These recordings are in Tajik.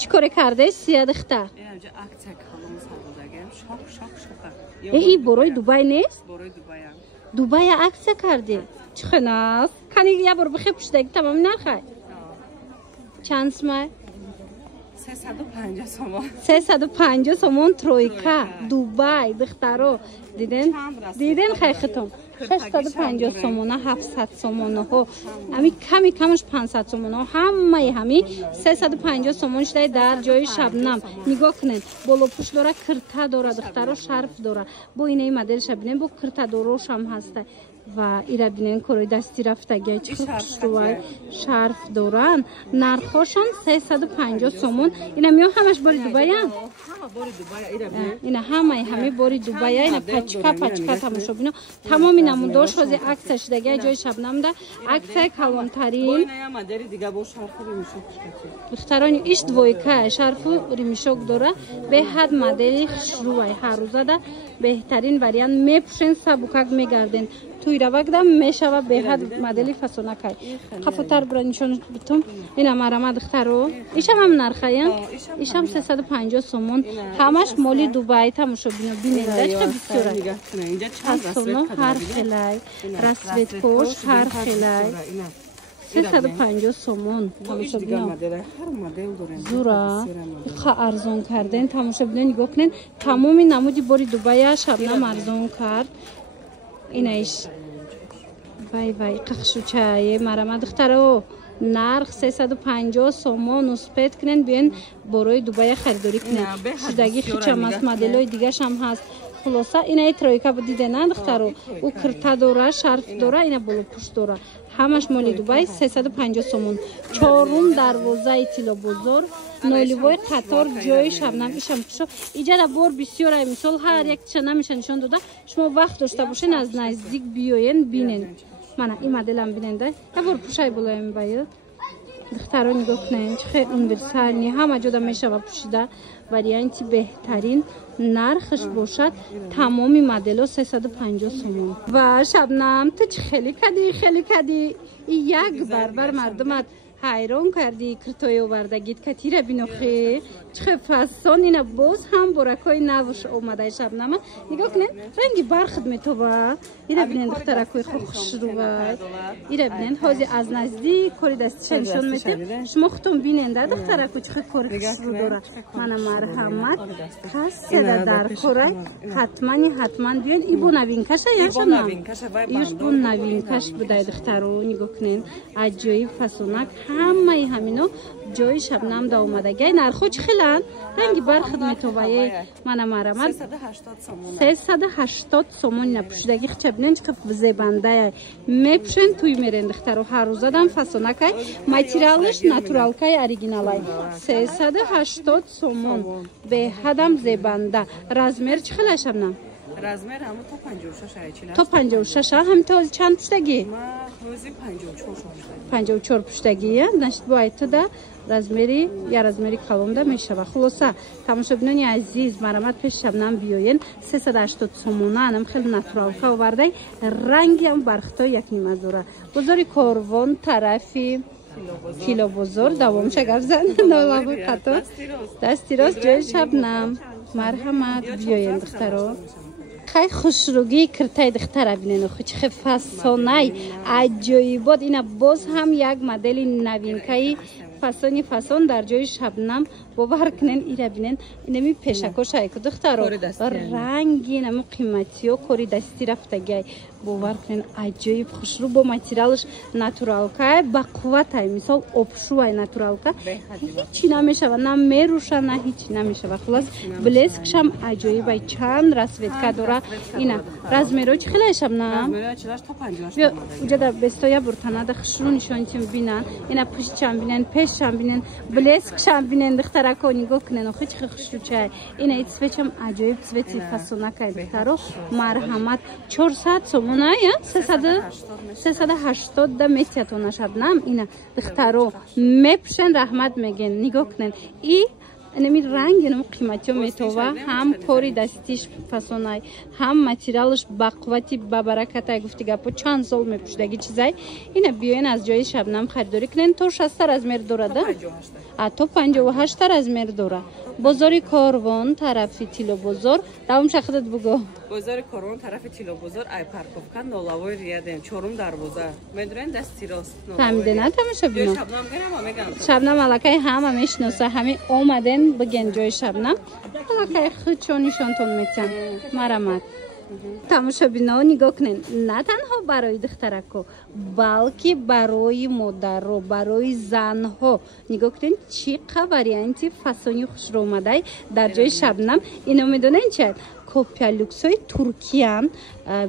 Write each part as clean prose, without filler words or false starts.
چی کار کرده سیاه دختر؟ ای برای دبی نیست؟ دبی عکس کرده چه خناس؟ کنی یه بار بخی پشتگی تمام نخواه چند سمه؟ 350 سومون 350 سومون ترویکا دبی دخترو دیدن خیختون 650 سومونه 700 سومونه ها همی کمش 500 سومونه ها همه 350 سومون شده در جای شبنم نگاه کنین بالا پوش داره کرتا داره دخترو شرف داره با اینه مدلش ببینین با کرتا داروش هم هسته و ایرا بینین کروی دستی رفتگی چخشروی شرف دارن نرخاشان 350 سومون اینا میان همش باری دبی هم اینا همه باری دبی اینا پچکا تماشا بینو تمام نموداش واسه عکسش دیگه جای شبنم ده عکس کلانترین دختران ایش دویکا شرف ریمیشوک داره به حد مدل خشروی هر روزه ده بهترین وریانت میپوشن سبوکک میگردن توی روگدم میشوه به حد مدلی فسونکای خفتر برنشون بتوم اینا مرام دخترو ایشم هم نرخایم ایشم 350 سومون همش مالی دبی تماشا بیننده چه بسیاره اینجا چند فسونو هر خلای رسوت پوش هر خلای 350 سومون تماشا بینم زورا خا ارزون کردن تماشا بینن نگاه کنین تمامی نمودی باری دبی شبنم ارزون کرد اینایش وای قخشو چای مرام دخترو نرخ 350 سومون نسبت کنن بیان برای دبی خریداری کنن شدگی خیچم از مدلای دیگه هم هست خلاصه اینا ترویکا دیدن دخترو او کرتا داره شرف داره اینا بالا پوش داره همش مال دبی 350 سومون چهارم دروازه تیلا بزرگ نولیوی قطار جای شبنم ایشم پشو ایجا بار بسیار مثال هر یک چه نمیشه نشون داده شما وقت داشته باشین از نزدیک بیاین بینین من این مدلم بیننده یه بار پوشای بلایم باید دختران نگاه کنین چه خیلی اونورسال همه جا میشه و پوشیده وریانتی بهترین نرخش باشد تمامی مدل 350 سومون و شبنم تو چه خیلی کدی یک بربر مردمت حیران کردی کرتای آوردگیت کتیره بینوخی چه فسان اینا باز هم برکای نوش اومده شبنم نگاه کنین رنگی برخد میتو با ایره بینین دخترکوی خوش رو باید ایره بینین حاضی از نزدیک کاری دستش نشون میتیم شما خودتون بینین در دخترکوی چه کاری خوش رو داره من مرحمت کسی در کاره حتما بیان ای بو نوین کشه یا شبنم ایش بو نوین کش بوده دخترو نگاه کنین عجایب فسونک همه همینو جای شبنم دا اومدگی نرخو چه خیلن رنگی برخد میتوبایی من مرامت 380 سومون نپوشیدگی چه بینین چه زیبنده میپوشن توی میرن دخترو هر روزه دم فسونکای ماتریالش ناتورالکای اوریجینالای 380 سومون به حدم زیبنده رزمر چه خیلی شبنم رزمر همون تا 56 هم تا چند پشتگی؟ ما روزی 54 54 پشتگیه نشد باید تو ده رزمری یا رزمری کلام ده میشه و خلاصه تماشا بینانی عزیز مرامت پیش شبنم بیاین 380 سومونه انم خیلی ناتورال که آورده رنگی هم برختا یک نیمه دوره بزاری کاروان طرفی کیلو بزرگ دوام چه زن نالابو قطع دستی راست جای شبنم مرحمت بیاین دخترو خیلی خوشروگی کرتای دختر بینن خو چه فسانه عجایبات اینا باز هم یک مدل نوینکای فسان در جای شبنم باور کنن ایرا بینن اینمی پیشکش که دخترو رنگی نمو قیمتی و کاری دستی رفتگی باور کنن عجایب خوشرو با ماتریالش ناتورال که با قوت های مثال آبشوی ناتورال که هیچی نمیشه و نه میروشه نه هیچی نمیشه و خلاص بلیسکش هم عجایب چند رسویت که داره اینا رزمیرو چه خیلی شبنم تا 50 بیا اونجا در بستایا برتنه ده خشرو نشانتیم بینن اینا پشت چم بینن پیش چم بینن بلیسکش هم بینن دخترکو نگاه کنن و خیلی خشرو چای اینا ایت سویچم عجایب سویتی فسونه که دخترو مرحمت 400 سومونه یا 380 ده میتیتونه شبنم اینا دخترو میپشن رحمت میگن نگاه کنن ای اینمی رنگ اینم قیمتی میتوه هم کاری دستیش فسونای هم ماتریالش با قوتی با برکت گفتی گپو چند سال میپوشیدگی چیزای اینا بیاین از جای شبنم خریداری کنین تو 60 از مر دوره ده تو 58 از مر دوره بازار کاروان طرفی تیلو بازار دوم شخصت بگو بازار کاروان طرف تیلو بازار ای پارکوفکا نولوی ریادن چورم دروازه میدونن دستی راست فهمیده نه تماشا ببینم شبنم گرم میگم شبنم الکای همه میشناسه همه اومدن بگن جای شبنم الکای خود چونیشانتون میتن مرامت تماشا بینو نگاه کنین نه تنها برای دخترکو بلکه برای مادر و برای زن ها نگاه کنین چقدر وریانتی فسونی خوش رو اومده در جای شبنم اینو میدونین چه کپیا لوکس های ترکیه هم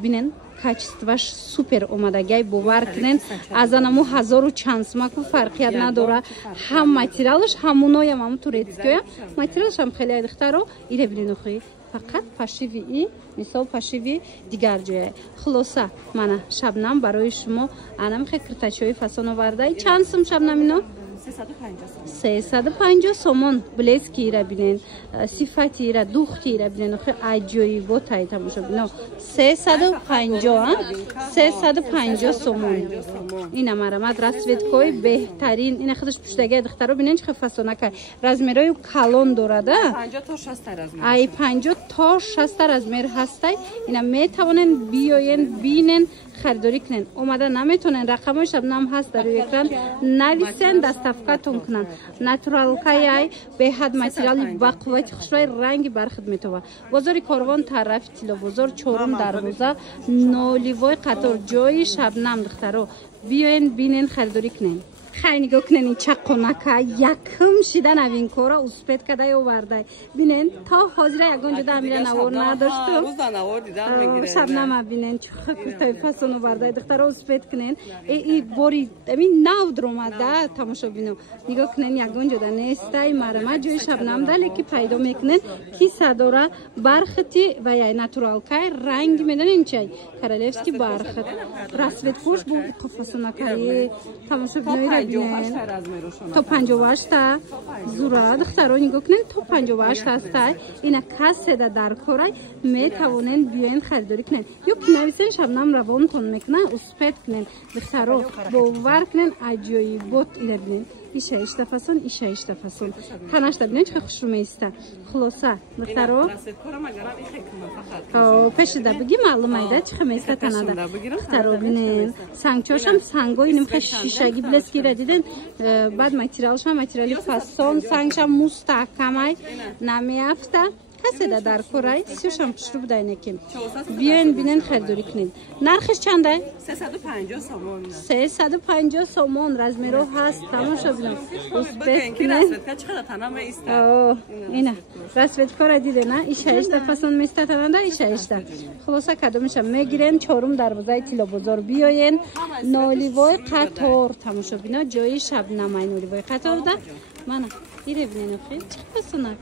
بینن کачествоش سوپر اومدگی باور کنین از انمو هزار و چند سماکو فرقیت نداره هم ماتریالش همونای هم تورецький ماتریالش هم خیلی دخترو ایره ببینین خوی فقط پاشیوی ای مثال پاشیوی دیگر جای خلاصه من شبنم برای شما انم خیلی کرتاچوی فسون آورده چند سم شبنم اینو 350 سومون بلسکی را بینین صفتی را دوختی را بینین خیلی عجیبی تایی تماشا بینین 350 سومون این مرامت راسویتکوی بهترین این خودش پشتگاه دختر رو بینین چه فسونه که رزمیرای کلون دورده 50 تا 60 رزمیر ای 50 تا 60 رزمیر هسته اینا میتوانن بیاین بینن خریداری کنن اومده نمیتونن رقم شبنم هست در اکران نویسن دستافکاتون کنن ناتورال کای به حد ماتریال با قوت خوشروی رنگی برخد میتوه بازار کاروان طرف تیلو بازار چورم دروازه نولیوی قطار جای شبنم دخترو بیاین بینن خریداری کنن خیلی نگاه کنین چه قنکه یکم شیدن اوین کورا اسپید کده آورده بینین تا حاضره یکون جدا امیره نوار نداشتم شبنم بینین چه خیلی فسون آورده دختر اسپید کنین ای باری امین نو درآمده تماشا بینم نگاه کنین یکون جدا نیسته مرمه جای شبنم دلی که پیدا میکنین کی صدوره برختی و یا ناتورال کای رنگ میدونین چی کارالفسکی برخت راسویت کوش بو فسونکایی تماشا بینید تا 58 زورا دخترو نگاه کنین تا 58 هست اینا کسی در کارای میتوانن بیاین خریداری کنن یا که نویسین شبنم روانتون میکنن اسپید کنن دخترو باور کنن عجیبات اینا بینین ایشه اشتفاسون ایشه اشتفاسون خانش بینین چه خوش رو میسته خلاصه دخترو پیش ده بگی معلوم ایده چه میسته تنده دخترو بینین سنگچاش هم سنگو اینم خیلی شیشگی بلسکی را دیدن بعد ماتریالش هم ماتریالی فاسون سنگش هم مستحکمه نمیافته کسی در کورای سیوشم پشت رو بدهی نکیم بیاین بینین خریداری کنین نرخش چنده؟ 350 سومون 350 سومون رزمیرو هست تماشا بینم اسپید کنین چقدر تنم ایسته اینه رسویتکا را دیده نه ایشه اشته فسون میسته تنده ایشه اشته خلاصه کدومشم میگیرین چهارم دروازه تیلو بازار بیاین نالیوای قطار تماشا بینه جای شبنمه نالیوای قطار ده منه ایره بینین خیلی چه فسونه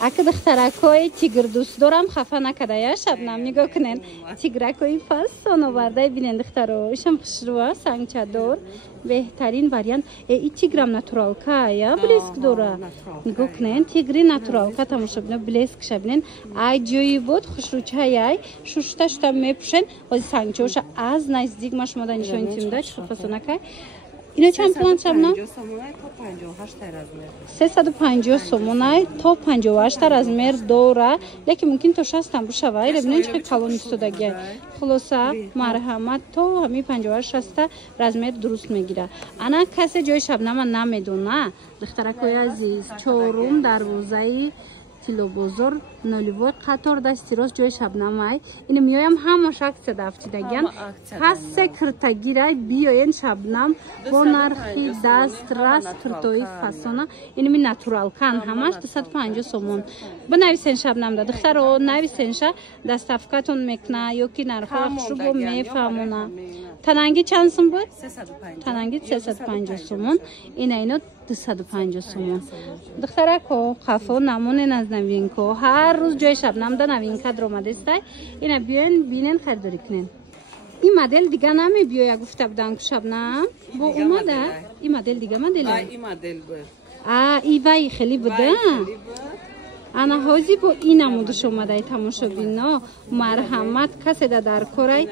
اگه دخترکای تیگر دوست دارم خفه نکده یا شبنم نگاه کنین تیگرکای فسون آورده بینین دخترو ایشم خوشروه سنگ چادر بهترین وریانت ای تیگرم ناتورال که یا بلیسک داره نگاه کنین تیگری ناتورال که تماشا بینه بلیسک شبنین عجیبی بود خوشروچه یای شوشتشتا میپشن ولی سنگ چوش از نزدیک ما شما دانشو این تیم داشت فسونه که اینا چند پلان شبنم؟ 350 سومونای تا 58 رزمیر دوره لیکن ممکن تو 60 هم بشه وای ببینین چه کالون استودگی خلاصه مرحمت تو همین 58 60 رزمیر درست میگیره انا کسی جای شبنم نمیدونه دخترکای عزیز چهارم دروازه تیلو بازار نالیوای قطار دستی راست جای شبنم های این میایم همه شخص دفتی دگن پس کرتگی رای بیاین شبنم با نرخی دست راست کرتوی فسونه این می ناتورال کن همش 250 سومون بنویسین شبنم ده دخترو نویسینش دست افکاتون میکنه یا کی نرخ خوشو میفهمونه تنانگی چند سوم بود 350 تنانگی 350 سومون اینا 250 سومون دخترکو خفو نمونه از نوین کو هر روز جای شبنم ده نوین کد اومده است اینا بیاین بینن خریداری کنین این مدل دیگه نمی بیای گفته بودم که شبنم با اومده این مدل دیگه مدل این مدل بود ایوای خیلی بوده انا هازی با این نمودش اومده تماشابینا مرحمت کسی در کره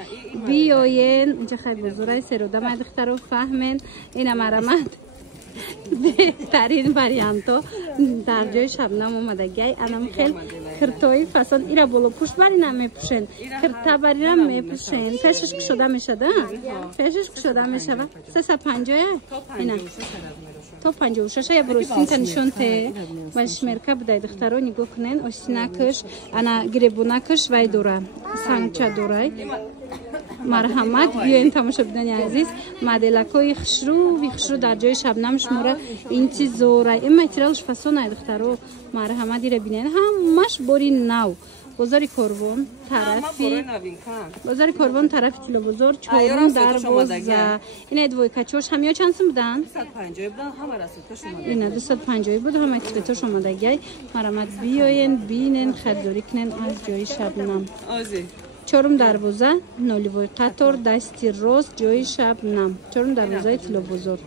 بیاین اینجا خیلی بزرگی سروده من دختر رو فهمین این مرحمت بهترین وریانتو در جای شبنم اومده گی انم خیلی کرتایی فصل ایرا بولو پوش بری نمیپوشن کرتا بری نمیپوشن پیشش کشوده میشه ده پیشش کشوده میشه 350 اینا تو 56 یا بروسین تنشون ته باش مرکه بدای دخترو نگاه کنن اشناکش انا گریبوناکش وای دوره سانچا دوره مرحمت بیاین تماشا بدن عزیز مدلکای خشرو در جای شبنم شماره این چیز زوره این متریالش فسونه دخترو مرحمت دیره بینن همش باری نو بازار کروان طرفی تیلو بزرگ چورم در بازه این دوی کچوش همیا چند سم بودن 250 بودن همه رسیدش اومده اینا 250 بود همه تیلتوش اومده گی مرحمت بیاین بینن خریداری کنن از جای شبنم چورم دروازه نولیوی قطار دستی روز جای شبنم چورم دروازه تیلو بزرگ